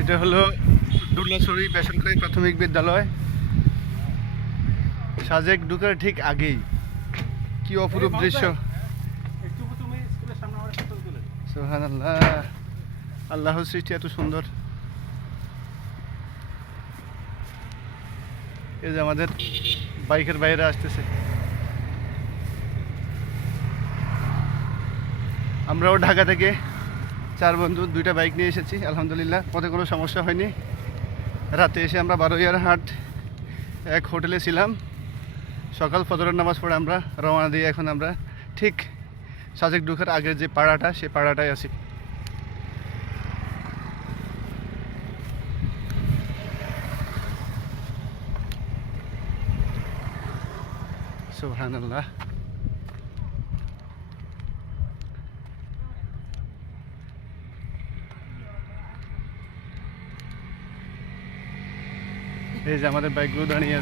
এটা হলো দুর্লাছড়ি বেসরকারি প্রাথমিক বিদ্যালয়। সাজেক ঢুকার ঠিক আগেই। কি অপরূপ দৃশ্য। সোহান আল্লাহ আল্লাহর সৃষ্টি এত সুন্দর। এই যে আমাদের বাইকের বাইরে আসতেছে। আমরাও ঢাকা থেকে চার বন্ধু, দুইটা বাইক নিয়ে এসেছি, আলহামদুলিল্লাহ। পথে কোনো সমস্যা হয়নি। রাতে এসে আমরা বারোয়ার হাট এক হোটেলে ছিলাম। সকাল ফজরের নামাজ পড়ে আমরা রওনা দিয়ে এখন আমরা ঠিক সাজেক ঢুকার আগের যে পাড়াটা সেই পাড়াটায় আছি। সুবহানাল্লাহ। এই যে আমাদের বাইকগুলো দাঁড়িয়ে আছে।